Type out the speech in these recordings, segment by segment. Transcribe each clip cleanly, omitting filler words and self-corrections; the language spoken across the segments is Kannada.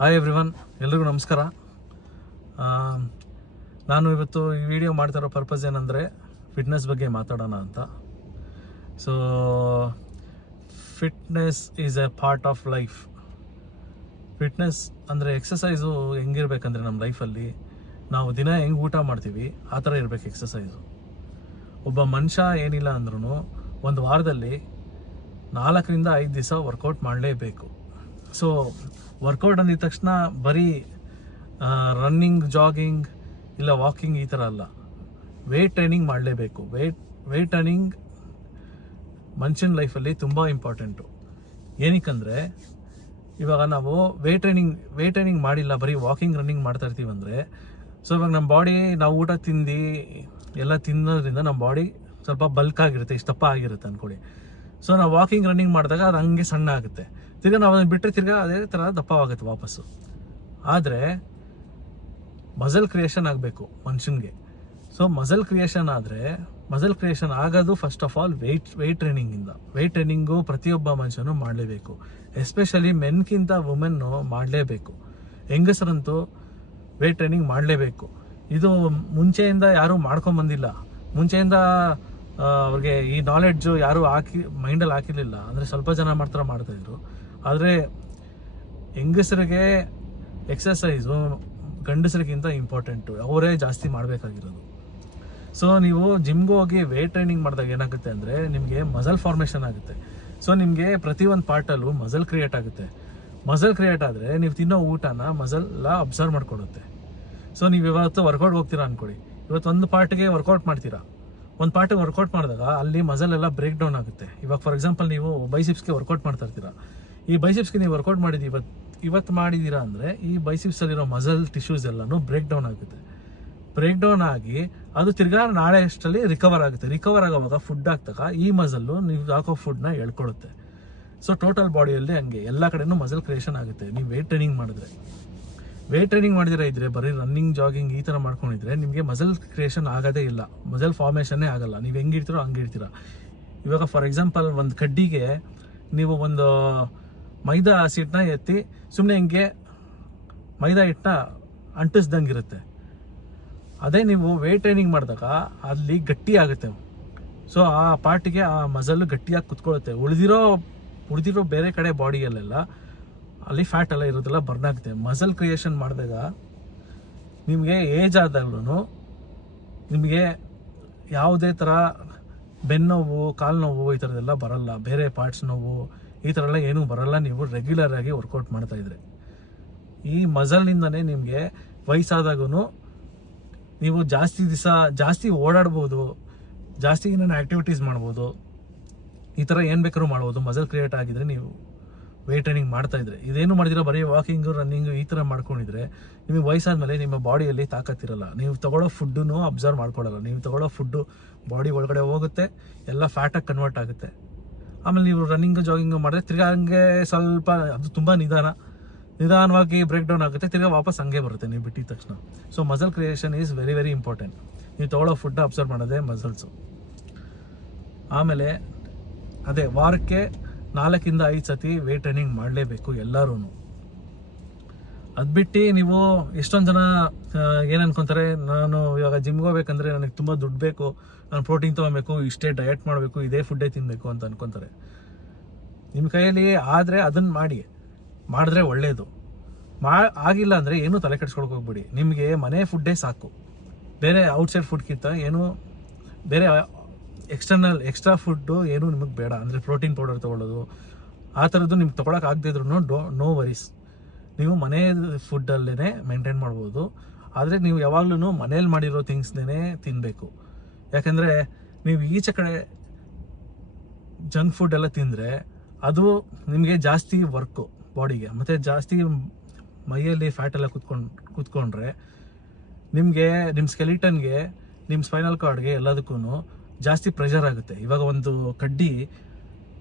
ಹಾಯ್ ಎವ್ರಿವನ್, ಎಲ್ರಿಗೂ ನಮಸ್ಕಾರ. ನಾನು ಇವತ್ತು ಈ ವಿಡಿಯೋ ಮಾಡ್ತಿರೋ ಪರ್ಪಸ್ ಏನಂದರೆ ಫಿಟ್ನೆಸ್ ಬಗ್ಗೆ ಮಾತಾಡೋಣ ಅಂತ. So fitness is A part of life. Fitness ಅಂದರೆ ಎಕ್ಸಸೈಸು ಹೆಂಗಿರ್ಬೇಕಂದ್ರೆ ನಮ್ಮ ಲೈಫಲ್ಲಿ ನಾವು ದಿನ ಹೆಂಗೆ ಊಟ ಮಾಡ್ತೀವಿ ಆ ಥರ ಇರಬೇಕು ಎಕ್ಸಸೈಸು. ಒಬ್ಬ ಮನುಷ್ಯ ಏನಿಲ್ಲ ಅಂದ್ರೂ ಒಂದು ವಾರದಲ್ಲಿ 4ರಿಂದ 5 ದಿವಸ ವರ್ಕೌಟ್ ಮಾಡಲೇಬೇಕು. ಸೊ ವರ್ಕೌಟ್ ಅಂದಿದ ತಕ್ಷಣ ಬರೀ ರನ್ನಿಂಗ್, ಜಾಗಿಂಗ್ ಇಲ್ಲ ವಾಕಿಂಗ್ ಈ ಥರ ಅಲ್ಲ, ವೇಟ್ ಟ್ರೈನಿಂಗ್ ಮಾಡಲೇಬೇಕು. ವೇಟ್ ಟ್ರೈನಿಂಗ್ ಮನುಷ್ಯನ ಲೈಫಲ್ಲಿ ತುಂಬ ಇಂಪಾರ್ಟೆಂಟು. ಏನಕ್ಕಂದರೆ ಇವಾಗ ನಾವು ವೇಟ್ ಟ್ರೈನಿಂಗ್ ಮಾಡಿಲ್ಲ, ಬರೀ ವಾಕಿಂಗ್, ರನ್ನಿಂಗ್ ಮಾಡ್ತಾ ಇರ್ತೀವಿ ಅಂದರೆ, ಸೊ ಇವಾಗ ನಮ್ಮ ಬಾಡಿ, ನಾವು ಊಟ ತಿಂದು ಎಲ್ಲ ತಿನ್ನೋದ್ರಿಂದ ನಮ್ಮ ಬಾಡಿ ಸ್ವಲ್ಪ ಬಲ್ಕ್ ಆಗಿರುತ್ತೆ, ಇಷ್ಟಪ್ಪ ಆಗಿರುತ್ತೆ ಅಂದ್ಕೊಳ್ಳಿ. ಸೊ ನಾವು ವಾಕಿಂಗ್, ರನ್ನಿಂಗ್ ಮಾಡಿದಾಗ ಅದು ಹಂಗೆ ಸಣ್ಣ ಆಗುತ್ತೆ. ತಿರ್ಗಾ ನಾವು ಅದನ್ನು ಬಿಟ್ಟರೆ ತಿರ್ಗಾ ಅದೇ ಥರ ದಪ್ಪವಾಗುತ್ತೆ ವಾಪಸ್ಸು. ಆದರೆ ಮಸಲ್ ಕ್ರಿಯೇಷನ್ ಆಗಬೇಕು ಮನುಷ್ಯನಿಗೆ. ಸೊ ಮಸಲ್ ಕ್ರಿಯೇಷನ್ ಆಗೋದು ಫಸ್ಟ್ ಆಫ್ ಆಲ್ ವೆಯ್ಟ್ ಟ್ರೈನಿಂಗಿಂದ. ವೆಯ್ಟ್ ಟ್ರೈನಿಂಗು ಪ್ರತಿಯೊಬ್ಬ ಮನುಷ್ಯನು ಮಾಡಲೇಬೇಕು. ಎಸ್ಪೆಷಲಿ ಮೆನ್ಗಿಂತ ವುಮೆನ್ನು ಮಾಡಲೇಬೇಕು. ಹೆಂಗಸರಂತೂ ವೆಯ್ಟ್ ಟ್ರೈನಿಂಗ್ ಮಾಡಲೇಬೇಕು. ಇದು ಮುಂಚೆಯಿಂದ ಯಾರೂ ಮಾಡ್ಕೊಂಬಂದಿಲ್ಲ. ಮುಂಚೆಯಿಂದ ಅವ್ರಿಗೆ ಈ ನಾಲೆಡ್ಜು ಯಾರೂ ಮೈಂಡಲ್ಲಿ ಹಾಕಿರಲಿಲ್ಲ. ಅಂದರೆ ಸ್ವಲ್ಪ ಜನ ಮಾತ್ರ ಮಾಡ್ತಾಯಿದ್ರು. ಆದರೆ ಹೆಂಗಸರಿಗೆ ಎಕ್ಸಸೈಸು ಗಂಡಸರಿಗಿಂತ ಇಂಪಾರ್ಟೆಂಟು, ಅವರೇ ಜಾಸ್ತಿ ಮಾಡಬೇಕಾಗಿರೋದು. ಸೊ ನೀವು ಜಿಮ್ಗೆ ಹೋಗಿ ವೇಟ್ ಟ್ರೈನಿಂಗ್ ಮಾಡಿದಾಗ ಏನಾಗುತ್ತೆ ಅಂದರೆ ನಿಮಗೆ ಮಸಲ್ ಫಾರ್ಮೇಷನ್ ಆಗುತ್ತೆ. ಸೊ ನಿಮಗೆ ಪ್ರತಿಯೊಂದು ಪಾರ್ಟಲ್ಲೂ ಮಸಲ್ ಕ್ರಿಯೇಟ್ ಆಗುತ್ತೆ. ಮಸಲ್ ಕ್ರಿಯೇಟ್ ಆದರೆ ನೀವು ತಿನ್ನೋ ಊಟನ ಮಸಲ್ ಅಬ್ಸರ್ವ್ ಮಾಡ್ಕೊಡುತ್ತೆ. ಸೊ ನೀವು ಇವತ್ತು ವರ್ಕೌಟ್ ಹೋಗ್ತೀರಾ ಅಂದ್ಕೊಳ್ಳಿ, ಇವತ್ತು ಒಂದು ಪಾರ್ಟ್ಗೆ ವರ್ಕೌಟ್ ಮಾಡ್ತೀರಾ, ಒಂದು ಪಾರ್ಟಿಗೆ ವರ್ಕೌಟ್ ಮಾಡಿದಾಗ ಅಲ್ಲಿ ಮಸಲ್ ಎಲ್ಲ ಬ್ರೇಕ್ ಡೌನ್ ಆಗುತ್ತೆ. ಇವಾಗ ಫಾರ್ ಎಕ್ಸಾಂಪಲ್ ನೀವು ಬೈಸಿಪ್ಸ್ಗೆ ವರ್ಕೌಟ್ ಮಾಡ್ತಾ ಇರ್ತೀರಾ. ಈ ಬೈಸಿಪ್ಸ್ಗೆ ನೀವು ವರ್ಕೌಟ್ ಮಾಡಿದ್ದು ಇವತ್ತು ಮಾಡಿದ್ದೀರಾ ಅಂದರೆ ಈ ಬೈಸಿಪ್ಸಲ್ಲಿರೋ ಮಸಲ್ ಟಿಶ್ಯೂಸ್ ಎಲ್ಲನೂ ಬ್ರೇಕ್ ಡೌನ್ ಆಗುತ್ತೆ. ಬ್ರೇಕ್ ಡೌನ್ ಆಗಿ ಅದು ತಿರ್ಗಾ ನಾಳೆ ಅಷ್ಟರಲ್ಲಿ ರಿಕವರ್ ಆಗುತ್ತೆ. ರಿಕವರ್ ಆಗೋವಾಗ ಫುಡ್ ಹಾಕ್ದಾಗ ಈ ಮಸಲ್ಲು ನೀವು ಹಾಕೋ ಫುಡ್ನ ಎಳ್ಕೊಳುತ್ತೆ. ಸೊ ಟೋಟಲ್ ಬಾಡಿಯಲ್ಲಿ ಹಂಗೆ ಎಲ್ಲ ಕಡೆನೂ ಮಸಲ್ ಕ್ರಿಯೇಷನ್ ಆಗುತ್ತೆ. ನೀವು ವೇಟ್ ಟ್ರೈನಿಂಗ್ ಮಾಡಿದ್ರೆ ಇದ್ರೆ ಬರೀ ರನ್ನಿಂಗ್, ಜಾಗಿಂಗ್ ಈ ಥರ ಮಾಡ್ಕೊಂಡಿದ್ರೆ ನಿಮಗೆ ಮಸಲ್ ಕ್ರಿಯೇಷನ್ ಆಗೋದೇ ಇಲ್ಲ, ಮಸಲ್ ಫಾರ್ಮೇಷನ್ನೇ ಆಗಲ್ಲ. ನೀವು ಹೆಂಗಿರ್ತೀರೋ ಹಂಗಿರ್ತೀರ. ಇವಾಗ ಫಾರ್ ಎಕ್ಸಾಂಪಲ್ ಒಂದು ಕಡ್ಡಿಗೆ ನೀವು ಒಂದು ಮೈದಾ ಹಸಿಟ್ಟನ್ನ ಎತ್ತಿ ಸುಮ್ಮನೆ ಹಿಂಗೆ ಮೈದಾ ಹಿಟ್ಟನ್ನ ಅಂಟಿಸ್ದಂಗಿರುತ್ತೆ. ಅದೇ ನೀವು ವೇಟ್ ಟ್ರೈನಿಂಗ್ ಮಾಡಿದಾಗ ಅಲ್ಲಿ ಗಟ್ಟಿ ಆಗುತ್ತೆ. ಸೊ ಆ ಪಾರ್ಟಿಗೆ ಆ ಮಸಲ್ಲು ಗಟ್ಟಿಯಾಗಿ ಕುತ್ಕೊಳ್ಳುತ್ತೆ. ಉಳಿದಿರೋ ಬೇರೆ ಕಡೆ ಬಾಡಿಯಲ್ಲೆಲ್ಲ ಅಲ್ಲಿ ಫ್ಯಾಟ್ ಎಲ್ಲ ಇರೋದೆಲ್ಲ ಬರ್ನ್ ಆಗುತ್ತೆ. ಮಸಲ್ ಕ್ರಿಯೇಷನ್ ಮಾಡಿದಾಗ ನಿಮಗೆ ಏಜ್ ಆದಾಗ್ಲೂ ನಿಮಗೆ ಯಾವುದೇ ಥರ ಬೆನ್ನೋವು, ಕಾಲು ನೋವು ಈ ಥರದ್ದೆಲ್ಲ ಬರಲ್ಲ. ಬೇರೆ ಪಾರ್ಟ್ಸ್ ನೋವು ಈ ಥರ ಎಲ್ಲ ಏನೂ ಬರಲ್ಲ ನೀವು ರೆಗ್ಯುಲರ್ ಆಗಿ ವರ್ಕೌಟ್ ಮಾಡ್ತಾಯಿದ್ರೆ. ಈ ಮಸಲ್ನಿಂದನೇ ನಿಮಗೆ ವಯಸ್ಸಾದಾಗೂ ನೀವು ಜಾಸ್ತಿ ಓಡಾಡ್ಬೋದು, ಜಾಸ್ತಿ ಏನೇನು ಆ್ಯಕ್ಟಿವಿಟೀಸ್ ಮಾಡ್ಬೋದು, ಈ ಥರ ಏನು ಬೇಕಾದ್ರೂ ಮಾಡ್ಬೋದು ಮಸಲ್ ಕ್ರಿಯೇಟ್ ಆಗಿದ್ರೆ ನೀವು ವೇಟ್ ಟ್ರೈನಿಂಗ್ ಮಾಡ್ತಾಯಿದ್ರೆ. ಇದೇನು ಮಾಡಿದಿರೋ ಬರೀ ವಾಕಿಂಗು, ರನ್ನಿಂಗು ಈ ಥರ ಮಾಡ್ಕೊಂಡಿದ್ರೆ ನಿಮಗೆ ವಯಸ್ಸಾದ್ಮೇಲೆ ನಿಮ್ಮ ಬಾಡಿಯಲ್ಲಿ ತಾಕತ್ತಿರಲ್ಲ. ನೀವು ತೊಗೊಳ್ಳೋ ಫುಡ್ಡನ್ನು ಅಬ್ಸರ್ವ್ ಮಾಡ್ಕೊಳ್ಳಲ್ಲ. ನೀವು ತೊಗೊಳ್ಳೋ ಫುಡ್ಡು ಬಾಡಿ ಒಳಗಡೆ ಹೋಗುತ್ತೆ, ಎಲ್ಲ ಫ್ಯಾಟಾಗಿ ಕನ್ವರ್ಟ್ ಆಗುತ್ತೆ. ಆಮೇಲೆ ನೀವು ರನ್ನಿಂಗು, ಜಾಗಿಂಗು ಮಾಡಿದ್ರೆ ತಿರ್ಗಾ ಹಂಗೆ ಸ್ವಲ್ಪ, ಅದು ತುಂಬ ನಿಧಾನವಾಗಿ ಬ್ರೇಕ್ ಡೌನ್ ಆಗುತ್ತೆ, ತಿರ್ಗಾ ವಾಪಸ್ ಹಂಗೆ ಬರುತ್ತೆ ನೀವು ಬಿಟ್ಟಿದ ತಕ್ಷಣ. So muscle creation is very very important. ನೀವು ತೊಗೊಳ್ಳೋ ಫುಡ್ ಅಬ್ಸರ್ವ್ ಮಾಡೋದೇ ಮಸಲ್ಸು. ಆಮೇಲೆ ಅದೇ ವಾರಕ್ಕೆ 4ರಿಂದ 5 ಸತಿ ವೇಟ್ ಟ್ರೈನಿಂಗ್ ಮಾಡಲೇಬೇಕು ಎಲ್ಲರೂ. ಅದು ಬಿಟ್ಟು ನೀವು ಎಷ್ಟೊಂದು ಜನ ಏನು ಅನ್ಕೊತಾರೆ, ನಾನು ಇವಾಗ ಜಿಮ್ಗೆ ಹೋಗ್ಬೇಕಂದ್ರೆ ನನಗೆ ತುಂಬ ದುಡ್ಡು ಬೇಕು, ನಾನು ಪ್ರೋಟೀನ್ ತೊಗೊಬೇಕು, ಇಷ್ಟೇ ಡಯಟ್ ಮಾಡಬೇಕು, ಇದೇ ಫುಡ್ಡೇ ತಿನ್ನಬೇಕು ಅಂತ ಅನ್ಕೊತಾರೆ. ನಿಮ್ಮ ಕೈಯಲ್ಲಿ ಆದರೆ ಅದನ್ನು ಮಾಡಿದ್ರೆ ಒಳ್ಳೆಯದು. ಆಗಿಲ್ಲ ಅಂದರೆ ಏನೂ ತಲೆ ಕೆಡಿಸ್ಕೊಳಕ್ಕೆ ಹೋಗ್ಬಿಡಿ. ನಿಮಗೆ ಮನೆ ಫುಡ್ಡೇ ಸಾಕು. ಬೇರೆ ಔಟ್ಸೈಡ್ ಫುಡ್ಗಿಂತ ಏನು ಬೇರೆ ಎಕ್ಸ್ಟ್ರಾ ಫುಡ್ಡು ಏನೂ ನಿಮಗೆ ಬೇಡ. ಅಂದರೆ ಪ್ರೋಟೀನ್ ಪೌಡರ್ ತೊಗೊಳ್ಳೋದು ಆ ಥರದ್ದು ನಿಮ್ಗೆ ತೊಗೊಳಕ್ಕೆ ಆಗದಿದ್ರು ನೋ ವರೀಸ್. ನೀವು ಮನೆ ಫುಡ್ಡಲ್ಲೇ ಮೇಂಟೈನ್ ಮಾಡ್ಬೋದು. ಆದರೆ ನೀವು ಯಾವಾಗಲೂ ಮನೇಲಿ ಮಾಡಿರೋ ಥಿಂಗ್ಸ್ನೇ ತಿನ್ನಬೇಕು. ಯಾಕೆಂದರೆ ನೀವು ಈಚೆ ಕಡೆ ಜಂಕ್ ಫುಡ್ ಎಲ್ಲ ತಿಂದರೆ ಅದು ನಿಮಗೆ ಜಾಸ್ತಿ ವರ್ಕು ಬಾಡಿಗೆ, ಮತ್ತು ಜಾಸ್ತಿ ಮೈಯಲ್ಲಿ ಫ್ಯಾಟ್ ಎಲ್ಲ ಕುತ್ಕೊಂಡ್ರೆ ನಿಮಗೆ, ನಿಮ್ಮ ಸ್ಕೆಲಿಟನ್ಗೆ, ನಿಮ್ಮ ಸ್ಪೈನಲ್ ಕಾರ್ಡ್ಗೆ ಎಲ್ಲದಕ್ಕೂ ಜಾಸ್ತಿ ಪ್ರೆಷರ್ ಆಗುತ್ತೆ. ಇವಾಗ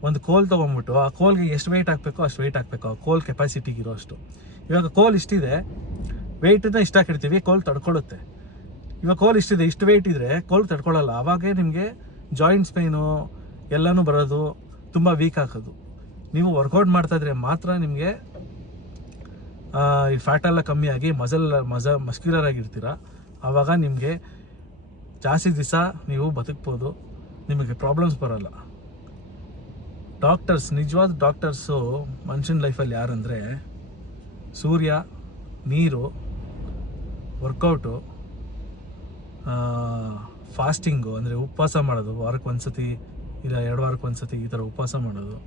ಒಂದು ಕೋಲ್ ತೊಗೊಂಡ್ಬಿಟ್ಟು ಆ ಕೋಲ್ಗೆ ಎಷ್ಟು ವೆಯ್ಟ್ ಹಾಕಬೇಕು ಅಷ್ಟು ವೆಯ್ಟ್ ಹಾಕಬೇಕು, ಆ ಕೋಲ್ ಕೆಪಾಸಿಟಿಗಿರೋ ಅಷ್ಟು. ಇವಾಗ ಕೋಲ್ ಇಷ್ಟಿದೆ, ವೆಯ್ಟನ್ನ ಇಷ್ಟ ಹಾಕಿರ್ತೀವಿ, ಕೋಲ್ ತಡ್ಕೊಳ್ಳುತ್ತೆ. ಇವಾಗ ಕೋಲ್ ಇಷ್ಟಿದೆ, ಇಷ್ಟು ವೆಯ್ಟ್ ಇದ್ದರೆ ಕೋಲ್ ತಡ್ಕೊಳ್ಳಲ್ಲ. ಆವಾಗೇ ನಿಮಗೆ ಜಾಯಿಂಟ್ಸ್ ಪೈನು ಎಲ್ಲನೂ ಬರೋದು, ತುಂಬ ವೀಕ್ ಹಾಕೋದು. ನೀವು ವರ್ಕೌಟ್ ಮಾಡ್ತಾಯಿದ್ರೆ ಮಾತ್ರ ನಿಮಗೆ ಈ ಫ್ಯಾಟೆಲ್ಲ ಕಮ್ಮಿಯಾಗಿ ಮಸ್ಕ್ಯುಲರ್ ಆಗಿರ್ತೀರ. ಆವಾಗ ನಿಮಗೆ ಜಾಸ್ತಿ ದಿವಸ ನೀವು ಬದುಕ್ಬೋದು, ನಿಮಗೆ ಪ್ರಾಬ್ಲಮ್ಸ್ ಬರೋಲ್ಲ. ಡಾಕ್ಟರ್ಸ್, ನಿಜವಾದ ಡಾಕ್ಟರ್ಸು ಮನುಷ್ಯನ ಲೈಫಲ್ಲಿ ಯಾರಂದರೆ ಸೂರ್ಯ, ನೀರು, ವರ್ಕೌಟು, ಫಾಸ್ಟಿಂಗು ಅಂದರೆ ಉಪವಾಸ ಮಾಡೋದು, ವಾರಕ್ಕೆ ಒಂದ್ಸತಿ ಇಲ್ಲ 2 ವಾರಕ್ಕೆ ಒಂದ್ಸತಿ ಈ ಥರ ಉಪವಾಸ ಮಾಡೋದು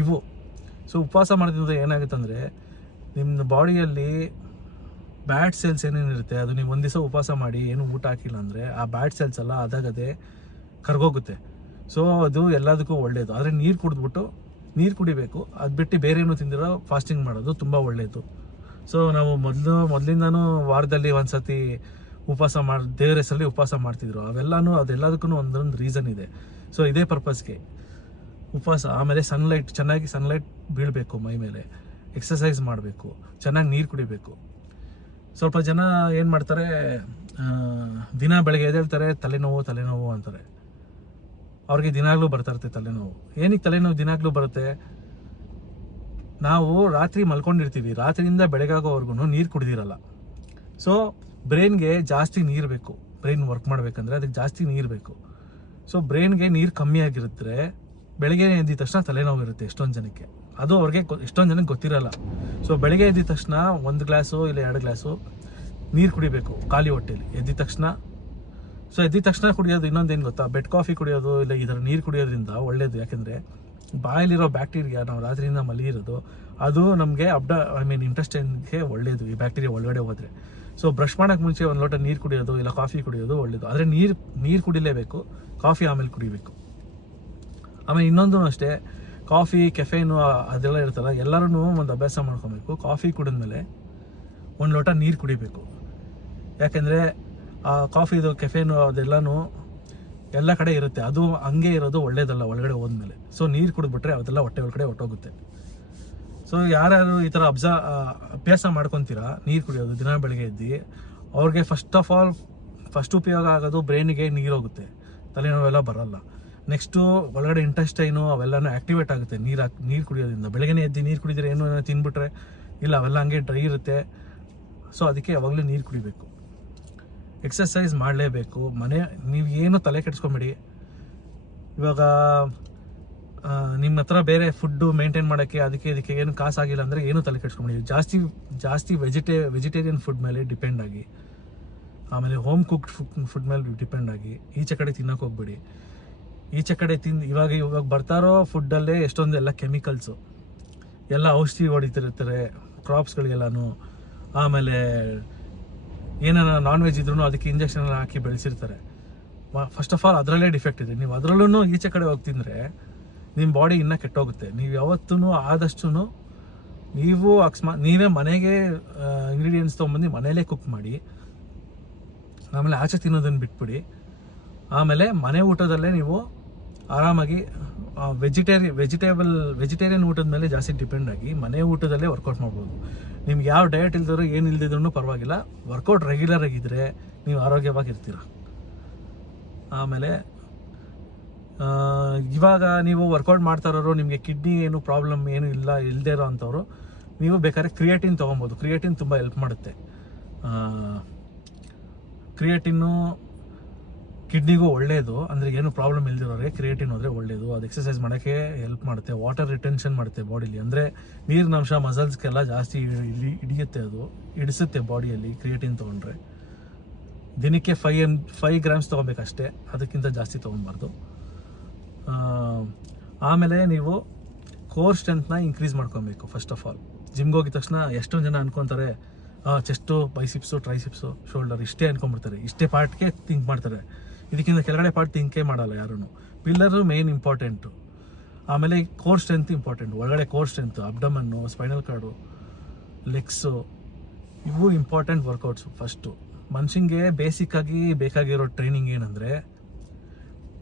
ಇವು. ಸೊ ಉಪವಾಸ ಮಾಡೋದ್ರಿಂದ ಏನಾಗುತ್ತೆ ಅಂದರೆ ನಿಮ್ಮ ಬಾಡಿಯಲ್ಲಿ ಬ್ಯಾಡ್ ಸೆಲ್ಸ್ ಏನೇನಿರುತ್ತೆ ಅದು ನೀವು ಒಂದು ದಿವಸ ಉಪವಾಸ ಮಾಡಿ ಏನು ಊಟ ಹಾಕಿಲ್ಲ ಅಂದರೆ ಆ ಬ್ಯಾಡ್ ಸೆಲ್ಸ್ ಎಲ್ಲ ಅದಾಗದೆ ಕರ್ಗೋಗುತ್ತೆ. ಸೊ ಅದು ಎಲ್ಲದಕ್ಕೂ ಒಳ್ಳೆಯದು. ಆದರೆ ನೀರು ಕುಡಿಬೇಕು. ಅದು ಬಿಟ್ಟು ಬೇರೆ ಏನೂ ತಿಂದಿರೋ ಫಾಸ್ಟಿಂಗ್ ಮಾಡೋದು ತುಂಬ ಒಳ್ಳೆಯದು. ಸೊ ನಾವು ಮೊದಲಿಂದನೂ ವಾರದಲ್ಲಿ ಒಂದ್ಸತಿ ಉಪವಾಸ ದೇವ್ರ ಹೆಸರಲ್ಲಿ ಉಪವಾಸ ಮಾಡ್ತಿದ್ರು. ಅದೆಲ್ಲದಕ್ಕೂ ಒಂದೊಂದು ರೀಸನ್ ಇದೆ. ಸೊ ಇದೇ ಪರ್ಪಸ್ಗೆ ಉಪವಾಸ. ಆಮೇಲೆ ಚೆನ್ನಾಗಿ ಸನ್ಲೈಟ್ ಬೀಳಬೇಕು ಮೈ ಮೇಲೆ, ಎಕ್ಸಸೈಸ್ ಮಾಡಬೇಕು, ಚೆನ್ನಾಗಿ ನೀರು ಕುಡಿಬೇಕು. ಸ್ವಲ್ಪ ಜನ ಏನು ಮಾಡ್ತಾರೆ, ದಿನ ಬೆಳಗ್ಗೆ ಎದ್ದೇಳ್ತಾರೆ ತಲೆನೋವು ಅಂತಾರೆ. ಅವ್ರಿಗೆ ದಿನಾಗ್ಲೂ ಬರ್ತಾ ಇರುತ್ತೆ ತಲೆನೋವು. ಏನಕ್ಕೆ ತಲೆನೋವು ದಿನಾಗ್ಲೂ ಬರುತ್ತೆ? ನಾವು ರಾತ್ರಿ ಮಲ್ಕೊಂಡಿರ್ತೀವಿ, ರಾತ್ರಿಯಿಂದ ಬೆಳಗಾಗೋವರೆಗೂ ನೀರು ಕುಡಿದಿರಲ್ಲ. ಸೊ ಬ್ರೈನ್ಗೆ ಜಾಸ್ತಿ ನೀರು ಬೇಕು. ಬ್ರೈನ್ ವರ್ಕ್ ಮಾಡಬೇಕಂದ್ರೆ ಅದಕ್ಕೆ ಜಾಸ್ತಿ ನೀರು ಬೇಕು. ಸೊ ಬ್ರೈನ್ಗೆ ನೀರು ಕಮ್ಮಿ ಆಗಿರುತ್ತೆ, ಬೆಳಗ್ಗೆ ಎದ್ದಿದ ತಕ್ಷಣ ತಲೆನೋವು ಇರುತ್ತೆ ಎಷ್ಟೊಂದು ಜನಕ್ಕೆ. ಅದು ಅವ್ರಿಗೆ ಎಷ್ಟೊಂದು ಜನಕ್ಕೆ ಗೊತ್ತಿರಲ್ಲ. ಸೊ ಬೆಳಗ್ಗೆ ಎದ್ದಿದ ತಕ್ಷಣ 1 ಗ್ಲಾಸು ಇಲ್ಲ 2 ಗ್ಲಾಸು ನೀರು ಕುಡಿಬೇಕು ಖಾಲಿ ಹೊಟ್ಟೆಲಿ ಎದ್ದಿದ ತಕ್ಷಣ. ಸೊ ಎದ್ದಿದ ತಕ್ಷಣ ಕುಡಿಯೋದು ಇನ್ನೊಂದೇನು ಗೊತ್ತಾ, ಬೆಡ್ ಕಾಫಿ ಕುಡಿಯೋದು ಇಲ್ಲ ಈ ಥರ ನೀರು ಕುಡಿಯೋದ್ರಿಂದ ಒಳ್ಳೆಯದು. ಯಾಕೆಂದರೆ ಬಾಯಲ್ಲಿರೋ ಬ್ಯಾಕ್ಟೀರಿಯಾ ನಾವು ರಾತ್ರಿಯಿಂದ ಮಲಗಿರೋದು ಅದು ನಮಗೆ ಇಂಟೆಸ್ಟೈನ್ಗೆ ಒಳ್ಳೆಯದು, ಈ ಬ್ಯಾಕ್ಟೀರಿಯಾ ಒಳಗಡೆ ಹೋದರೆ. ಸೊ ಬ್ರಷ್ ಮಾಡೋಕ್ಕೆ ಮುಂಚೆ 1 ಲೋಟ ನೀರು ಕುಡಿಯೋದು ಇಲ್ಲ ಕಾಫಿ ಕುಡಿಯೋದು ಒಳ್ಳೆಯದು. ಆದರೆ ನೀರು ಕುಡಿಲೇಬೇಕು, ಕಾಫಿ ಆಮೇಲೆ ಕುಡಿಬೇಕು. ಆಮೇಲೆ ಇನ್ನೊಂದು ಅಷ್ಟೇ, ಕಾಫಿ ಕೆಫೇನು ಅದೆಲ್ಲ ಇರ್ತಲ್ಲ, ಎಲ್ಲರೂ ಒಂದು ಅಭ್ಯಾಸ ಮಾಡ್ಕೊಬೇಕು. ಕಾಫಿ ಕುಡಿದ್ಮೇಲೆ 1 ಲೋಟ ನೀರು ಕುಡಿಬೇಕು. ಯಾಕೆಂದರೆ ಆ ಕಾಫಿದು ಕೆಫೇನು ಅದೆಲ್ಲನೂ ಎಲ್ಲ ಕಡೆ ಇರುತ್ತೆ, ಅದು ಹಂಗೆ ಇರೋದು ಒಳ್ಳೇದಲ್ಲ ಒಳಗಡೆ ಹೋದ್ಮೇಲೆ. ಸೊ ನೀರು ಕುಡಿದ್ಬಿಟ್ರೆ ಅದೆಲ್ಲ ಹೊಟ್ಟೆ ಒಳಗಡೆ ಹೊಟ್ಟೋಗುತ್ತೆ. ಸೊ ಯಾರ್ಯಾರು ಈ ಥರ ಅಭ್ಯಾಸ ಮಾಡ್ಕೊತೀರಾ ನೀರು ಕುಡಿಯೋದು ದಿನ ಬೆಳಗ್ಗೆ ಎದ್ದು, ಅವ್ರಿಗೆ ಫಸ್ಟ್ ಉಪಯೋಗ ಆಗೋದು ಬ್ರೈನಿಗೆ ನೀರು ಹೋಗುತ್ತೆ, ತಲೆನೋವೆಲ್ಲ ಬರೋಲ್ಲ. ನೆಕ್ಸ್ಟು ಒಳಗಡೆ ಇಂಟೆಸ್ಟೈನು ಅವೆಲ್ಲನೂ ಆ್ಯಕ್ಟಿವೇಟ್ ಆಗುತ್ತೆ ನೀರು ಕುಡಿಯೋದ್ರಿಂದ. ಬೆಳಗ್ಗೆ ಎದ್ದು ನೀರು ಕುಡಿದ್ರೆ ಏನೋ ತಿಂದ್ಬಿಟ್ರೆ ಇಲ್ಲ, ಅವೆಲ್ಲ ಹಂಗೆ ಡ್ರೈ ಇರುತ್ತೆ. ಸೊ ಅದಕ್ಕೆ ಯಾವಾಗಲೂ ನೀರು ಕುಡಿಬೇಕು. ಎಕ್ಸಸೈಸ್ ಮಾಡಲೇಬೇಕು. ನೀವು ಏನು ತಲೆ ಕೆಡಿಸ್ಕೊಂಬೇಡಿ. ಇವಾಗ ನಿಮ್ಮ ಹತ್ರ ಬೇರೆ ಫುಡ್ಡು ಮೇಂಟೈನ್ ಮಾಡೋಕ್ಕೆ ಇದಕ್ಕೆ ಏನು ಕಾಸಾಗಿಲ್ಲ ಅಂದರೆ ಏನು ತಲೆ ಕೆಡಿಸ್ಕೊಂಬೇಡಿ. ಜಾಸ್ತಿ ವೆಜಿಟೇರಿಯನ್ ಫುಡ್ ಮೇಲೆ ಡಿಪೆಂಡ್ ಆಗಿ, ಆಮೇಲೆ ಹೋಮ್ ಕುಕ್ಡ್ ಫುಡ್ ಮೇಲೆ ಡಿಪೆಂಡ್ ಆಗಿ ಈಚೆ ಕಡೆ ತಿನ್ನೋಕೆ ಹೋಗ್ಬೇಡಿ. ಈಚೆ ಕಡೆ ಇವಾಗ ಬರ್ತಾರೋ ಫುಡ್ಡಲ್ಲೇ ಎಷ್ಟೊಂದೆಲ್ಲ ಕೆಮಿಕಲ್ಸು, ಎಲ್ಲ ಔಷಧಿ ಹೊಡಿತಿರ್ತಾರೆ ಕ್ರಾಪ್ಸ್ಗಳಿಗೆಲ್ಲನೂ. ಆಮೇಲೆ ಏನಾರ ನಾನ್ ವೆಜ್ ಇದ್ರೂ ಅದಕ್ಕೆ ಇಂಜೆಕ್ಷನ್ ಹಾಕಿ ಬೆಳೆಸಿರ್ತಾರೆ. ಫಸ್ಟ್ ಆಫ್ ಆಲ್ ಅದರಲ್ಲೇ ಡಿಫೆಕ್ಟ್ ಇದೆ. ನೀವು ಅದರಲ್ಲೂ ಈಚೆ ಕಡೆ ಹೋಗ್ತಿದ್ರೆ ನಿಮ್ಮ ಬಾಡಿ ಇನ್ನೂ ಕೆಟ್ಟೋಗುತ್ತೆ. ನೀವು ಯಾವತ್ತೂ ಆದಷ್ಟು ನೀವೇ ಮನೆಗೆ ಇಂಗ್ರೀಡಿಯೆಂಟ್ಸ್ ತೊಗೊಂಬಂದು ಮನೇಲೇ ಕುಕ್ ಮಾಡಿ, ಆಮೇಲೆ ಆಚೆ ತಿನ್ನೋದನ್ನು ಬಿಟ್ಬಿಡಿ. ಆಮೇಲೆ ಮನೆ ಊಟದಲ್ಲೇ ನೀವು ಆರಾಮಾಗಿ ವೆಜಿಟೇರಿಯನ್ ಊಟದ ಮೇಲೆ ಜಾಸ್ತಿ ಡಿಪೆಂಡ್ ಆಗಿ ಮನೆ ಊಟದಲ್ಲೇ ವರ್ಕೌಟ್ ಮಾಡ್ಬೋದು. ನಿಮ್ಗೆ ಯಾವ ಡಯಟ್ ಇಲ್ದಿರೋ ಏನು ಇಲ್ದಿದ್ರೂ ಪರವಾಗಿಲ್ಲ, ವರ್ಕೌಟ್ ರೆಗ್ಯುಲರ್ ಆಗಿದ್ದರೆ ನೀವು ಆರೋಗ್ಯವಾಗಿರ್ತೀರ. ಆಮೇಲೆ ಇವಾಗ ನೀವು ವರ್ಕೌಟ್ ಮಾಡ್ತಾ ಇರೋರು, ನಿಮಗೆ ಕಿಡ್ನಿ ಏನು ಪ್ರಾಬ್ಲಮ್ ಏನು ಇಲ್ಲದೇ ಇರೋ ಅಂಥವ್ರು, ನೀವು ಬೇಕಾದ್ರೆ ಕ್ರಿಯೇಟಿನ್ ತೊಗೊಬೋದು. ಕ್ರಿಯೇಟಿನ್ ತುಂಬ ಹೆಲ್ಪ್ ಮಾಡುತ್ತೆ. ಕ್ರಿಯೇಟಿನ್ನು ಕಿಡ್ನಿಗೂ ಒಳ್ಳೆಯದು. ಅಂದರೆ ಏನು ಪ್ರಾಬ್ಲಮ್ ಇಲ್ದಿರೋರಿಗೆ ಕ್ರಿಯೇಟಿನ್ ಹೋದರೆ ಒಳ್ಳೆಯದು. ಅದು ಎಕ್ಸಸೈಸ್ ಮಾಡೋಕ್ಕೆ ಹೆಲ್ಪ್ ಮಾಡುತ್ತೆ. ವಾಟರ್ ರಿಟೆನ್ಷನ್ ಮಾಡುತ್ತೆ ಬಾಡಿಲಿ. ಅಂದರೆ ನೀರಿನಂಶ ಮಸಲ್ಸ್ಗೆಲ್ಲ ಜಾಸ್ತಿ ಹಿಡಿಯುತ್ತೆ, ಅದು ಹಿಡಿಸುತ್ತೆ ಬಾಡಿಯಲ್ಲಿ ಕ್ರಿಯೇಟಿನ್ ತೊಗೊಂಡ್ರೆ. ದಿನಕ್ಕೆ 5 ಗ್ರಾಮ್ಸ್ ತೊಗೊಬೇಕಷ್ಟೇ, ಅದಕ್ಕಿಂತ ಜಾಸ್ತಿ ತೊಗೊಬಾರ್ದು. ಆಮೇಲೆ ನೀವು ಕೋರ್ ಸ್ಟ್ರೆಂತ್ನ ಇನ್ಕ್ರೀಸ್ ಮಾಡ್ಕೊಬೇಕು. ಫಸ್ಟ್ ಆಫ್ ಆಲ್ ಜಿಮ್ಗೆ ಹೋಗಿದ ತಕ್ಷಣ ಎಷ್ಟೊಂದು ಜನ ಅನ್ಕೊತಾರೆ ಚೆಸ್ಟು, ಬೈಸಿಪ್ಸು, ಟ್ರೈಸಿಪ್ಸು, ಶೋಲ್ಡರ್ ಇಷ್ಟೇ ಅನ್ಕೊಂಡ್ಬಿಡ್ತಾರೆ. ಇಷ್ಟೇ ಪಾರ್ಟ್ಗೆ ಥಿಂಕ್ ಮಾಡ್ತಾರೆ, ಇದಕ್ಕಿಂತ ಕೆಳಗಡೆ ಪಾರ್ಟ್ ಥಿಂಕೇ ಮಾಡಲ್ಲ ಯಾರೂ. Pillar main important. ಆಮೇಲೆ ಕೋರ್ ಸ್ಟ್ರೆಂತ್ ಇಂಪಾರ್ಟೆಂಟ್. ಒಳಗಡೆ ಕೋರ್ ಸ್ಟ್ರೆಂತ್, ಅಬ್ಡಮನ್ನು, ಸ್ಪೈನಲ್ ಕಾರ್ಡು, ಲೆಗ್ಸು, ಇವು ಇಂಪಾರ್ಟೆಂಟ್ ವರ್ಕೌಟ್ಸು. ಫಸ್ಟು ಮನುಷ್ಯಂಗೆ ಬೇಸಿಕ್ಕಾಗಿ ಬೇಕಾಗಿರೋ ಟ್ರೈನಿಂಗ್ ಏನಂದರೆ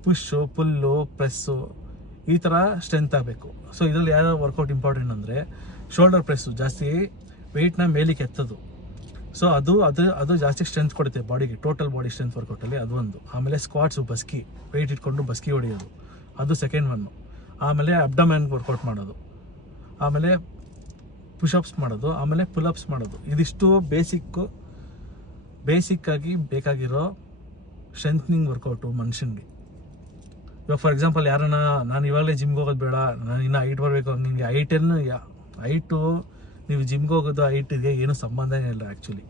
ಪುಷ್ಷು, ಪುಲ್ಲು, ಪ್ರೆಸ್ಸು, ಈ ಥರ ಸ್ಟ್ರೆಂತ್ ಆಗಬೇಕು. ಸೊ ಇದರಲ್ಲಿ ಯಾವ ವರ್ಕೌಟ್ ಇಂಪಾರ್ಟೆಂಟ್ ಅಂದರೆ ಶೋಲ್ಡರ್ ಪ್ರೆಸ್ಸು, ಜಾಸ್ತಿ ವೆಯ್ಟ್ನ ಮೇಲಿಕ್ಕೆ ಎತ್ತೋದು. ಸೊ ಅದು ಜಾಸ್ತಿ ಸ್ಟ್ರೆಂತ್ ಕೊಡುತ್ತೆ ಬಾಡಿಗೆ, ಟೋಟಲ್ ಬಾಡಿ ಸ್ಟ್ರೆಂತ್ ವರ್ಕೌಟಲ್ಲಿ ಅದು ಒಂದು. ಆಮೇಲೆ ಸ್ಕ್ವಾಟ್ಸು, ಬಸ್ಕಿ, ವೆಯ್ಟ್ ಇಟ್ಕೊಂಡು ಬಸ್ಕಿ ಹೊಡೆಯೋದು, ಅದು ಸೆಕೆಂಡ್ ಒನ್ನು. ಆಮೇಲೆ ಅಬ್ಡಮನ್ ವರ್ಕೌಟ್ ಮಾಡೋದು. ಆಮೇಲೆ ಪುಷಪ್ಸ್ ಮಾಡೋದು, ಆಮೇಲೆ ಪುಲಪ್ಸ್ ಮಾಡೋದು. ಇದಿಷ್ಟು ಬೇಸಿಕ್ಕಾಗಿ ಬೇಕಾಗಿರೋ ಸ್ಟ್ರೆಂತ್ನಿಂಗ್ ವರ್ಕೌಟು ಮನುಷ್ಯನಿಗೆ. ಇವಾಗ ಫಾರ್ ಎಕ್ಸಾಂಪಲ್ ಯಾರನ್ನ ನಾನು ಇವಾಗಲೇ ಜಿಮ್ಗೆ ಹೋಗೋದು ಬೇಡ, ನಾನು ಇನ್ನೂ ಹೈಟ್ ಬರಬೇಕು, ನಿಮಗೆ ಹೈಟು ನೀವು ಜಿಮ್ಗೆ ಹೋಗೋದು ಹೈಟಿಗೆ ಏನೂ ಸಂಬಂಧನೇ ಇಲ್ಲ. ಆ್ಯಕ್ಚುಲಿ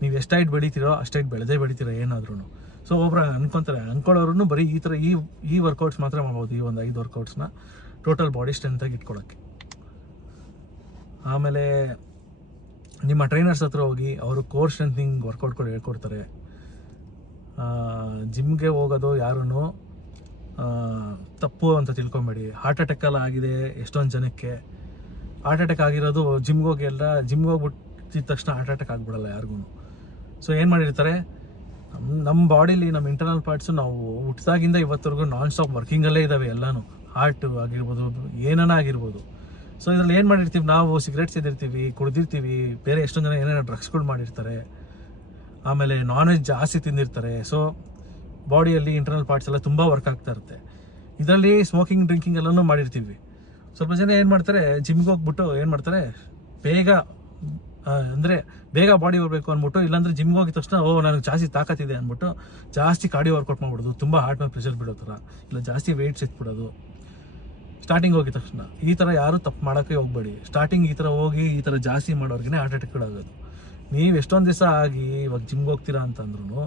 ನೀವು ಎಷ್ಟು ಹೈಟ್ ಬೆಳಿತೀರೋ ಅಷ್ಟು ಹೈಟ್ ಬೆಳಿತೀರೋ ಏನಾದ್ರೂ. ಸೊ ಒಬ್ಬರು ಅನ್ಕೊಳ್ಳೋರು ಬರೀ ಈ ಥರ ಈ ವರ್ಕೌಟ್ಸ್ ಮಾತ್ರ ಮಾಡ್ಬೋದು, ಈ ಒಂದು 5 ವರ್ಕೌಟ್ಸ್ನ ಟೋಟಲ್ ಬಾಡಿ ಸ್ಟ್ರೆಂತಾಗಿ ಇಟ್ಕೊಳ್ಳೋಕ್ಕೆ. ಆಮೇಲೆ ನಿಮ್ಮ ಟ್ರೈನರ್ಸ್ ಹತ್ರ ಹೋಗಿ ಅವರು ಕೋರ್ ಸ್ಟ್ರೆಂಥಿಂಗ್ ವರ್ಕೌಟ್ಗಳು ಹೇಳ್ಕೊಡ್ತಾರೆ. ಜಿಮ್ಗೆ ಹೋಗೋದು ಯಾರೂ ತಪ್ಪು ಅಂತ ತಿಳ್ಕೊಬೇಡಿ. ಹಾರ್ಟ್ ಅಟ್ಯಾಕೆಲ್ಲ ಆಗಿದೆ ಎಷ್ಟೊಂದು ಜನಕ್ಕೆ. ಹಾರ್ಟ್ ಅಟ್ಯಾಕ್ ಆಗಿರೋದು ಜಿಮ್ಗೆ ಹೋಗ್ಬಿಟ್ಟಿದ ತಕ್ಷಣ ಹಾರ್ಟ್ ಅಟ್ಯಾಕ್ ಆಗಿಬಿಡಲ್ಲ ಯಾರಿಗೂ. ಸೊ ಏನು ಮಾಡಿರ್ತಾರೆ, ನಮ್ಮ ಬಾಡಿಲಿ ನಮ್ಮ ಇಂಟರ್ನಲ್ ಪಾರ್ಟ್ಸು ನಾವು ಹುಟ್ಟಿದಾಗಿಂದ ಇವತ್ತರೆಗೂ ನಾನ್ ಸ್ಟಾಪ್ ವರ್ಕಿಂಗಲ್ಲೇ ಇದ್ದಾವೆ ಎಲ್ಲನೂ. ಹಾರ್ಟ್ ಆಗಿರ್ಬೋದು, ಏನಾನ ಆಗಿರ್ಬೋದು. ಸೊ ಇದರಲ್ಲಿ ಏನು ಮಾಡಿರ್ತೀವಿ ನಾವು, ಸಿಗರೇಟ್ ಸೇದಿರ್ತೀವಿ, ಕುಡ್ದಿರ್ತೀವಿ, ಬೇರೆ ಎಷ್ಟೊಂದು ಜನ ಏನೇನೋ ಡ್ರಗ್ಸ್ಗಳು ಮಾಡಿರ್ತಾರೆ, ಆಮೇಲೆ ನಾನ್ ವೆಜ್ ಜಾಸ್ತಿ ತಿಂದಿರ್ತಾರೆ. ಸೊ ಬಾಡಿಯಲ್ಲಿ ಇಂಟರ್ನಲ್ ಪಾರ್ಟ್ಸ್ ಎಲ್ಲ ತುಂಬ ವರ್ಕ್ ಆಗ್ತಾ ಇರುತ್ತೆ. ಇದರಲ್ಲಿ ಸ್ಮೋಕಿಂಗ್ ಡ್ರಿಂಕಿಂಗ್ ಎಲ್ಲನೂ ಮಾಡಿರ್ತೀವಿ. ಸ್ವಲ್ಪ ಜನ ಏನು ಮಾಡ್ತಾರೆ, ಜಿಮ್ಗೆ ಹೋಗ್ಬಿಟ್ಟು ಏನು ಮಾಡ್ತಾರೆ, ಬೇಗ ಬಾಡಿ ಬರಬೇಕು ಅಂದ್ಬಿಟ್ಟು, ಇಲ್ಲಾಂದ್ರೆ ಜಿಮ್ಗೆ ಹೋಗಿದ ತಕ್ಷಣ ನನಗೆ ಜಾಸ್ತಿ ತಾಕತ್ತಿದೆ ಅಂದ್ಬಿಟ್ಟು ಜಾಸ್ತಿ ಕಾರ್ಡಿಯೋ ವರ್ಕೌಟ್ ಮಾಡ್ಬಿಡೋದು, ತುಂಬ ಹಾರ್ಟ್ ಮೇಲೆ ಪ್ರೆಷರ್ ಬಿಡೋ ಥರ, ಇಲ್ಲ ಜಾಸ್ತಿ ವೆಯ್ಟ್ಸ್ ಎತ್ಬಿಡೋದು ಸ್ಟಾರ್ಟಿಂಗ್ ಹೋಗಿದ ತಕ್ಷಣ. ಈ ಥರ ಯಾರೂ ತಪ್ಪು ಮಾಡೋಕ್ಕೆ ಹೋಗ್ಬೇಡಿ. ಸ್ಟಾರ್ಟಿಂಗ್ ಈ ಥರ ಹೋಗಿ ಈ ಥರ ಜಾಸ್ತಿ ಮಾಡೋರ್ಗೆ ಹಾರ್ಟ್ ಅಟ್ಯಾಕ್ಗಳಾಗೋದು. ನೀವು ಎಷ್ಟೊಂದು ದಿವಸ ಆಗಿ ಇವಾಗ ಜಿಮ್ಗೆ ಹೋಗ್ತೀರಾ ಅಂತಂದ್ರೂ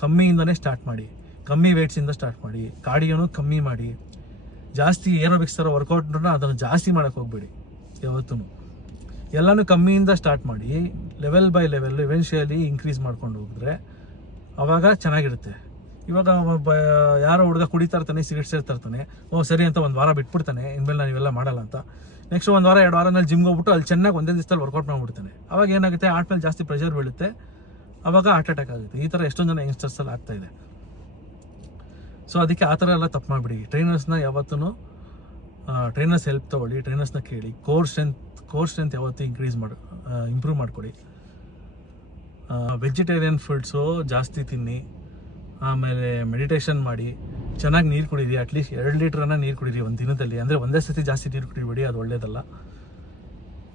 ಕಮ್ಮಿಯಿಂದನೇ ಸ್ಟಾರ್ಟ್ ಮಾಡಿ, ಕಮ್ಮಿ ವೆಯ್ಟ್ಸಿಂದ ಸ್ಟಾರ್ಟ್ ಮಾಡಿ, ಕಾರ್ಡಿಯೋನು ಕಮ್ಮಿ ಮಾಡಿ. ಜಾಸ್ತಿ ಏರೋಬಿಕ್ಸ್ ಥರ ವರ್ಕೌಟ್ನ ಅದನ್ನು ಜಾಸ್ತಿ ಮಾಡೋಕ್ಕೆ ಹೋಗ್ಬೇಡಿ ಯಾವತ್ತೂ. ಎಲ್ಲನೂ ಕಮ್ಮಿಯಿಂದ ಸ್ಟಾರ್ಟ್ ಮಾಡಿ, ಲೆವೆಲ್ ಬೈ ಲೆವೆಲ್ ಇವೆನ್ಶಿಯಲಿ ಇನ್ಕ್ರೀಸ್ ಮಾಡ್ಕೊಂಡು ಹೋಗಿದ್ರೆ ಅವಾಗ ಚೆನ್ನಾಗಿರುತ್ತೆ. ಇವಾಗ ಯಾರೋ ಹುಡುಗ ಕುಡಿತಾ ಇರ್ತಾನೆ, ಸಿಗರೇಟ್ ಸೇರ್ತಾ ಇರ್ತಾನೆ, ಸರಿ ಅಂತ ಒಂದು ವಾರ ಬಿಟ್ಬಿಡ್ತಾನೆ, ಇನ್ಮೇಲೆ ನಾನು ಇವೆಲ್ಲ ಮಾಡಲ್ಲ ಅಂತ. ನೆಕ್ಸ್ಟ್ 1 ವಾರ 2 ವಾರದಲ್ಲಿ ಜಿಮ್ಗೆ ಹೋಗ್ಬಿಟ್ಟು ಅಲ್ಲಿ ಚೆನ್ನಾಗಿ ಒಂದೇ ದಿವಸದಲ್ಲಿ ವರ್ಕೌಟ್ ಮಾಡ್ಬಿಡ್ತಾನೆ. ಅವಾಗ ಏನಾಗುತ್ತೆ, ಹಾರ್ಟ್ ಮೇಲೆ ಜಾಸ್ತಿ ಪ್ರೆಷರ್ ಬೀಳುತ್ತೆ, ಅವಾಗ ಹಾರ್ಟ್ ಅಟ್ಯಾಕ್ ಆಗುತ್ತೆ. ಈ ಥರ ಎಷ್ಟೊಂದು ಜನ ಯಂಗ್ಸ್ಟರ್ಸಲ್ಲಿ ಆಗ್ತಾ ಇದೆ. ಸೊ ಅದಕ್ಕೆ ಆ ಥರ ಎಲ್ಲ ತಪ್ಪು ಮಾಡಿಬಿಡಿ. ಟ್ರೈನರ್ಸ್ನ ಯಾವತ್ತೂ ಟ್ರೈನರ್ಸ್ ಹೆಲ್ಪ್ ತೊಗೊಳ್ಳಿ, ಟ್ರೈನರ್ಸ್ನ ಕೇಳಿ. ಕೋರ್ ಸ್ಟ್ರೆಂತ್ ಯಾವತ್ತೂ ಇಂಪ್ರೂವ್ ಮಾಡ್ಕೊಳ್ಳಿ. ವೆಜಿಟೇರಿಯನ್ ಫುಡ್ಸು ಜಾಸ್ತಿ ತಿನ್ನಿ, ಆಮೇಲೆ ಮೆಡಿಟೇಷನ್ ಮಾಡಿ, ಚೆನ್ನಾಗಿ ನೀರು ಕುಡೀರಿ. ಅಟ್ಲೀಸ್ಟ್ 2 ಲೀಟ್ರನ್ನ ನೀರು ಕುಡೀರಿ ಒಂದು ದಿನದಲ್ಲಿ. ಅಂದರೆ ಒಂದೇ ಸತಿ ಜಾಸ್ತಿ ನೀರು ಕುಡಿಬೇಡಿ, ಅದು ಒಳ್ಳೇದಲ್ಲ.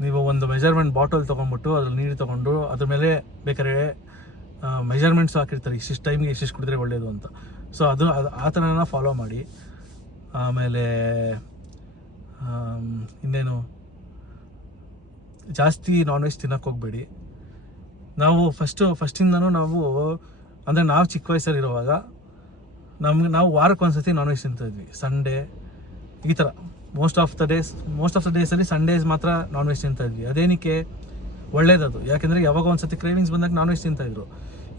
ನೀವು ಒಂದು ಮೆಜರ್ಮೆಂಟ್ ಬಾಟಲ್ ತೊಗೊಂಡ್ಬಿಟ್ಟು ಅದ್ರಲ್ಲಿ ನೀರು ತೊಗೊಂಡು ಅದ್ರ ಮೇಲೆ ಬೇಕಾದ್ರೆ ಮೆಜರ್ಮೆಂಟ್ಸ್ ಹಾಕಿರ್ತಾರೆ, ಇಷ್ಟಿಷ್ಟು ಟೈಮ್ಗೆ ಇಷ್ಟಿಷ್ಟು ಕುಡಿದ್ರೆ ಒಳ್ಳೇದು ಅಂತ. ಸೊ ಅದು ಆ ಥರನ ಫಾಲೋ ಮಾಡಿ. ಆಮೇಲೆ ಇನ್ನೇನು, ಜಾಸ್ತಿ ನಾನ್ ವೆಜ್ ತಿನ್ನೋಕ್ಕೆ ಹೋಗಬೇಡಿ. ನಾವು ಫಸ್ಟಿಂದನೂ ಅಂದರೆ ನಾವು ಚಿಕ್ಕ ವಯಸ್ಸಲ್ಲಿರುವಾಗ ನಾವು ವಾರಕ್ಕೆ ಒಂದ್ಸತಿ ನಾನ್ ವೆಜ್ ತಿಂತಿದ್ವಿ. ಸಂಡೇ ಈ ಥರ ಮೋಸ್ಟ್ ಆಫ್ ದ ಡೇಸಲ್ಲಿ ಸಂಡೇಸ್ ಮಾತ್ರ ನಾನ್ ವೆಜ್ ತಿಂತಾಯಿದ್ವಿ. ಅದೇನಕ್ಕೆ ಒಳ್ಳೇದದು, ಯಾಕೆಂದರೆ ಯಾವಾಗ ಒಂದ್ಸತಿ ಕ್ರೇವಿಂಗ್ಸ್ ಬಂದಾಗ ನಾನ್ ವೆಜ್ ತಿಂತಾಯಿದ್ರು.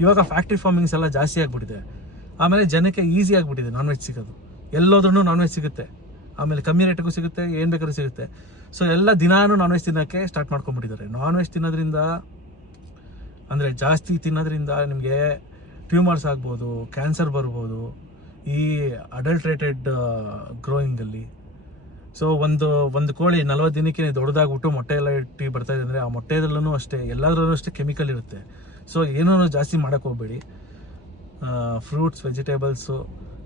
ಇವಾಗ ಫ್ಯಾಕ್ಟ್ರಿ ಫಾರ್ಮಿಂಗ್ಸ್ ಎಲ್ಲ ಜಾಸ್ತಿ ಆಗಿಬಿಟ್ಟಿದೆ. ಆಮೇಲೆ ಜನಕ್ಕೆ ಈಸಿ ಆಗಿಬಿಟ್ಟಿದೆ ನಾನ್ ವೆಜ್ ಸಿಗೋದು. ಎಲ್ಲೋದ್ರೂ ನಾನ್ ವೆಜ್ ಸಿಗುತ್ತೆ, ಆಮೇಲೆ ಕಮ್ಮಿ ರೇಟಿಗೂ ಸಿಗುತ್ತೆ, ಏನು ಬೇಕಾದ್ರೂ ಸಿಗುತ್ತೆ. ಸೊ ಎಲ್ಲ ದಿನಾನು ನಾನ್ ವೆಜ್ ತಿನ್ನೋಕ್ಕೆ ಸ್ಟಾರ್ಟ್ ಮಾಡ್ಕೊಂಡ್ಬಿಟ್ಟಿದ್ದಾರೆ. ನಾನ್ ವೆಜ್ ತಿನ್ನೋದ್ರಿಂದ, ಅಂದರೆ ಜಾಸ್ತಿ ತಿನ್ನೋದ್ರಿಂದ ನಿಮಗೆ ಟ್ಯೂಮರ್ಸ್ ಆಗ್ಬೋದು, ಕ್ಯಾನ್ಸರ್ ಬರ್ಬೋದು ಈ ಅಡಲ್ಟ್ರೇಟೆಡ್ ಗ್ರೋಯಿಂಗಲ್ಲಿ. ಸೊ ಒಂದು ಕೋಳಿ 40 ದಿನಕ್ಕೆ ದೊಡ್ಡದಾಗ್ಬಿಟ್ಟು ಮೊಟ್ಟೆ ಎಲ್ಲ ಇಟ್ಟು ಬರ್ತಾಯಿದೆ ಅಂದರೆ ಆ ಮೊಟ್ಟೆದಲ್ಲೂ ಅಷ್ಟೇ, ಎಲ್ಲದರಲ್ಲೂ ಅಷ್ಟೇ ಕೆಮಿಕಲ್ ಇರುತ್ತೆ. ಸೊ ಏನೂ ಜಾಸ್ತಿ ಮಾಡೋಕ್ಕೆ ಹೋಗಬೇಡಿ. ಫ್ರೂಟ್ಸ್, ವೆಜಿಟೇಬಲ್ಸು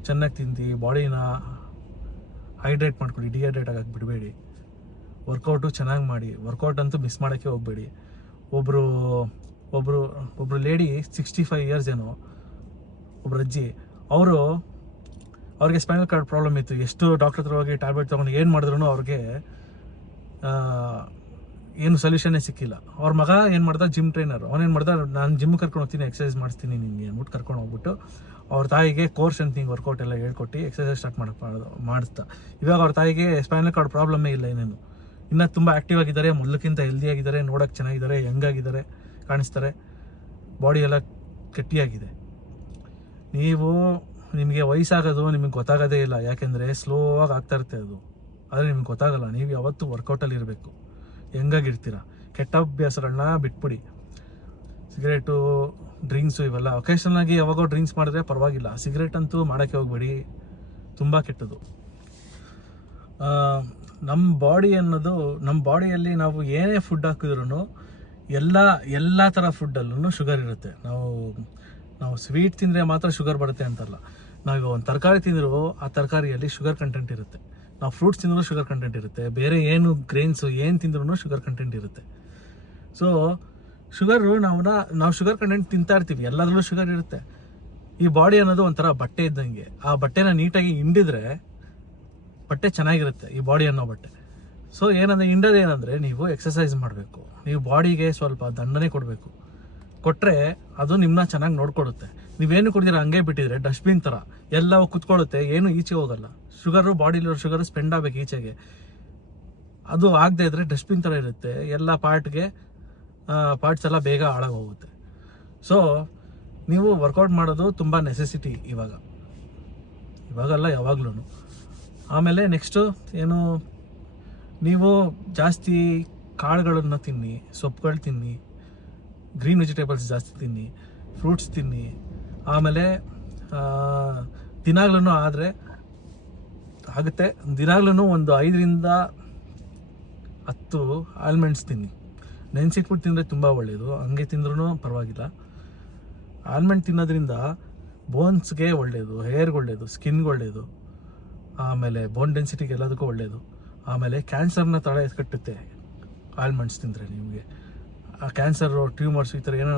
ಚೆನ್ನಾಗಿ ತಿಂದು ಬಾಡಿನ ಹೈಡ್ರೇಟ್ ಮಾಡ್ಕೊಳ್ಳಿ, ಡಿಹೈಡ್ರೇಟ್ ಆಗೋಕ್ಕೆ ಬಿಡಬೇಡಿ. ವರ್ಕೌಟು ಚೆನ್ನಾಗಿ ಮಾಡಿ, ವರ್ಕೌಟ್ ಅಂತೂ ಮಿಸ್ ಮಾಡೋಕ್ಕೆ ಹೋಗಬೇಡಿ. ಒಬ್ಬರು ಲೇಡಿ 65 ಇಯರ್ಸ್ ಏನೋ, ಒಬ್ರು ಅಜ್ಜಿ, ಅವ್ರಿಗೆ ಸ್ಪೈನಲ್ ಕಾರ್ಡ್ ಪ್ರಾಬ್ಲಮ್ ಇತ್ತು. ಎಷ್ಟು ಡಾಕ್ಟರ್ ಹತ್ರ ಹೋಗಿ ಟ್ಯಾಬ್ಲೆಟ್ ತೊಗೊಂಡು ಏನು ಮಾಡಿದ್ರು ಅವ್ರಿಗೆ ಏನು ಸೊಲ್ಯೂಷನ್ನೇ ಸಿಕ್ಕಿಲ್ಲ. ಅವ್ರ ಮಗ ಏನು ಮಾಡ್ದ, ಜಿಮ್ ಟ್ರೈನರ್, ಅವನೇನು ಮಾಡ್ದ, ನಾನು ಜಿಮ್ ಕರ್ಕೊಂಡು ಹೋಗ್ತೀನಿ, ಎಕ್ಸಸೈಸ್ ಮಾಡಿಸ್ತೀನಿ ನಿಮಗೆ ಅಂದ್ಬಿಟ್ಟು ಕರ್ಕೊಂಡು ಹೋಗ್ಬಿಟ್ಟು ಅವ್ರ ತಾಯಿಗೆ ಕೋರ್ ಸ್ಟ್ರೆಂಥಿಂಗ್ ವರ್ಕೌಟ್ ಎಲ್ಲ ಹೇಳ್ಕೊಟ್ಟು ಎಕ್ಸಸೈಸ್ ಸ್ಟಾರ್ಟ್ ಮಾಡಿಸ್ತಾ. ಇವಾಗ ಅವ್ರ ತಾಯಿಗೆ ಸ್ಪೈನಲ್ ಕಾರ್ಡ್ ಪ್ರಾಬ್ಲಮ್ಮೇ ಇಲ್ಲ, ಏನೇನು ಇನ್ನೂ ತುಂಬ ಆ್ಯಕ್ಟಿವ್ ಆಗಿದ್ದಾರೆ, ಮೊದಲಕ್ಕಿಂತ ಹೆಲ್ದಿಯಾಗಿದ್ದಾರೆ, ನೋಡೋಕ್ಕೆ ಚೆನ್ನಾಗಿದ್ದಾರೆ, ಯಂಗಾಗಿದ್ದಾರೆ, ಕಾಣಿಸ್ತಾರೆ, ಬಾಡಿ ಎಲ್ಲ ಗಟ್ಟಿಯಾಗಿದೆ. ನಿಮಗೆ ವಯಸ್ಸಾಗೋದು ನಿಮಗೆ ಗೊತ್ತಾಗೋದೇ ಇಲ್ಲ, ಯಾಕೆಂದರೆ ಸ್ಲೋ ಆಗಿ ಆಗ್ತಾ ಇರುತ್ತೆ ಅದು, ಆದರೆ ನಿಮ್ಗೆ ಗೊತ್ತಾಗಲ್ಲ. ನೀವು ಯಾವತ್ತೂ ವರ್ಕೌಟಲ್ಲಿ ಇರಬೇಕು, ಹೆಂಗಾಗಿರ್ತೀರ. ಕೆಟ್ಟ ಅಭ್ಯಾಸಗಳನ್ನ ಬಿಟ್ಬಿಡಿ. ಸಿಗರೇಟು, ಡ್ರಿಂಕ್ಸು ಇವೆಲ್ಲ ಒಕೇಶನಲ್ಲಾಗಿ ಯಾವಾಗೋ ಡ್ರಿಂಕ್ಸ್ ಮಾಡಿದ್ರೆ ಪರವಾಗಿಲ್ಲ, ಸಿಗರೇಟ್ ಅಂತೂ ಮಾಡೋಕ್ಕೆ ಹೋಗ್ಬೇಡಿ, ತುಂಬ ಕೆಟ್ಟದು. ನಮ್ಮ ಬಾಡಿಯಲ್ಲಿ ನಾವು ಏನೇ ಫುಡ್ ಹಾಕಿದ್ರೂ ಎಲ್ಲ ಥರ ಫುಡ್ಡಲ್ಲೂ ಶುಗರ್ ಇರುತ್ತೆ. ನಾವು ಸ್ವೀಟ್ ತಿಂದರೆ ಮಾತ್ರ ಶುಗರ್ ಬರುತ್ತೆ ಅಂತಲ್ಲ. ನಾವು ಒಂದು ತರಕಾರಿ ತಿಂದರೂ ಆ ತರಕಾರಿಯಲ್ಲಿ ಶುಗರ್ ಕಂಟೆಂಟ್ ಇರುತ್ತೆ. ನಾವು ಫ್ರೂಟ್ಸ್ ತಿಂದ್ರೂ ಶುಗರ್ ಕಂಟೆಂಟ್ ಇರುತ್ತೆ, ಬೇರೆ ಏನು ಗ್ರೇನ್ಸು ಏನು ತಿಂದ್ರೂ ಶುಗರ್ ಕಂಟೆಂಟ್ ಇರುತ್ತೆ. ಸೊ ಶುಗರು ನಾವು ಶುಗರ್ ಕಂಟೆಂಟ್ ತಿಂತಾ ಇರ್ತೀವಿ, ಎಲ್ಲದರಲ್ಲೂ ಶುಗರ್ ಇರುತ್ತೆ. ಈ ಬಾಡಿ ಅನ್ನೋದು ಒಂಥರ ಬಟ್ಟೆ ಇದ್ದಂಗೆ, ಆ ಬಟ್ಟೆನ ನೀಟಾಗಿ ಹಿಂಡಿದ್ರೆ ಬಟ್ಟೆ ಚೆನ್ನಾಗಿರುತ್ತೆ, ಈ ಬಾಡಿ ಅನ್ನೋ ಬಟ್ಟೆ. ಸೊ ಹಿಂಡೋದೇನೆಂದರೆ ನೀವು ಎಕ್ಸಸೈಸ್ ಮಾಡಬೇಕು, ನೀವು ಬಾಡಿಗೆ ಸ್ವಲ್ಪ ದಂಡನೆ ಕೊಡಬೇಕು. ಕೊಟ್ಟರೆ ಅದು ನಿಮ್ಮನ್ನ ಚೆನ್ನಾಗಿ ನೋಡ್ಕೊಡುತ್ತೆ. ನೀವೇನು ಕೊಡ್ತೀರ ಹಂಗೆ ಬಿಟ್ಟಿದ್ರೆ ಡಸ್ಟ್ಬಿನ್ ಥರ ಎಲ್ಲ ಕುತ್ಕೊಳ್ಳುತ್ತೆ, ಏನು ಈಚೆ ಹೋಗಲ್ಲ. ಬಾಡಿಲಿರೋ ಶುಗರು ಸ್ಪೆಂಡ್ ಆಗಬೇಕು ಈಚೆಗೆ, ಅದು ಆಗದೆ ಇದ್ರೆ ಡಸ್ಟ್ಬಿನ್ ಥರ ಇರುತ್ತೆ, ಎಲ್ಲ ಪಾರ್ಟ್ಸ್ ಎಲ್ಲ ಬೇಗ ಹಾಳಾಗೋಗುತ್ತೆ. ಸೊ ನೀವು ವರ್ಕೌಟ್ ಮಾಡೋದು ತುಂಬ ನೆಸೆಸಿಟಿ ಇವಾಗಲ್ಲ ಯಾವಾಗ್ಲೂ. ಆಮೇಲೆ ನೆಕ್ಸ್ಟು ನೀವು ಜಾಸ್ತಿ ಕಾಳುಗಳನ್ನು ತಿನ್ನಿ, ಸೊಪ್ಪುಗಳು ತಿನ್ನಿ, ಗ್ರೀನ್ ವೆಜಿಟೇಬಲ್ಸ್ ಜಾಸ್ತಿ ತಿನ್ನಿ, ಫ್ರೂಟ್ಸ್ ತಿನ್ನಿ. ಆಮೇಲೆ ದಿನಾಗ್ಲೂ ಆಗುತ್ತೆ, ದಿನಾಗ್ಲೂ ಒಂದು 5ರಿಂದ 10 ಆಲ್ಮಂಡ್ಸ್ ತಿನ್ನಿ. ನೆನೆಸಿಟ್ಬಿಟ್ಟು ತಿಂದರೆ ತುಂಬ ಒಳ್ಳೆಯದು, ಹಂಗೆ ತಿಂದ್ರೂ ಪರವಾಗಿಲ್ಲ. ಆಲ್ಮಂಡ್ ತಿನ್ನೋದ್ರಿಂದ ಬೋನ್ಸ್ಗೆ ಒಳ್ಳೆಯದು, ಹೇರ್ಗೆ ಒಳ್ಳೆಯದು, ಸ್ಕಿನ್ಗೆ ಒಳ್ಳೆಯದು, ಆಮೇಲೆ ಬೋನ್ ಡೆನ್ಸಿಟಿಗೆ ಎಲ್ಲದಕ್ಕೂ ಒಳ್ಳೆಯದು. ಆಮೇಲೆ ಕ್ಯಾನ್ಸರ್ನ ತಡೆ ಕಟ್ಟುತ್ತೆ ಆಲ್ಮಂಡ್ಸ್ ತಿಂದರೆ. ನಿಮಗೆ ಆ ಕ್ಯಾನ್ಸರು, ಟ್ಯೂಮರ್ಸ್ ಈ ಥರ ಏನೋ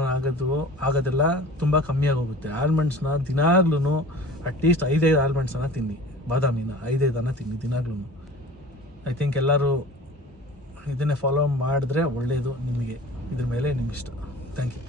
ಆಗೋದೆಲ್ಲ ತುಂಬ ಕಮ್ಮಿ ಆಗೋಗುತ್ತೆ. ಆಲ್ಮಂಡ್ಸ್ನ ದಿನಾಗ್ಲೂ ಅಟ್ಲೀಸ್ಟ್ 5 ಆಲ್ಮಂಡ್ಸನ್ನು ತಿನ್ನಿ, ಬಾದಾಮಿನ 5 ತಿನ್ನಿ ದಿನಾಗ್ಲೂ. ಐ ಥಿಂಕ್ ಎಲ್ಲರೂ ಇದನ್ನೇ ಫಾಲೋ ಮಾಡಿದ್ರೆ ಒಳ್ಳೆಯದು ನಿಮಗೆ. ಇದ್ರ ಮೇಲೆ ನಿಮ್ಗೆ ಇಷ್ಟ. Thank you.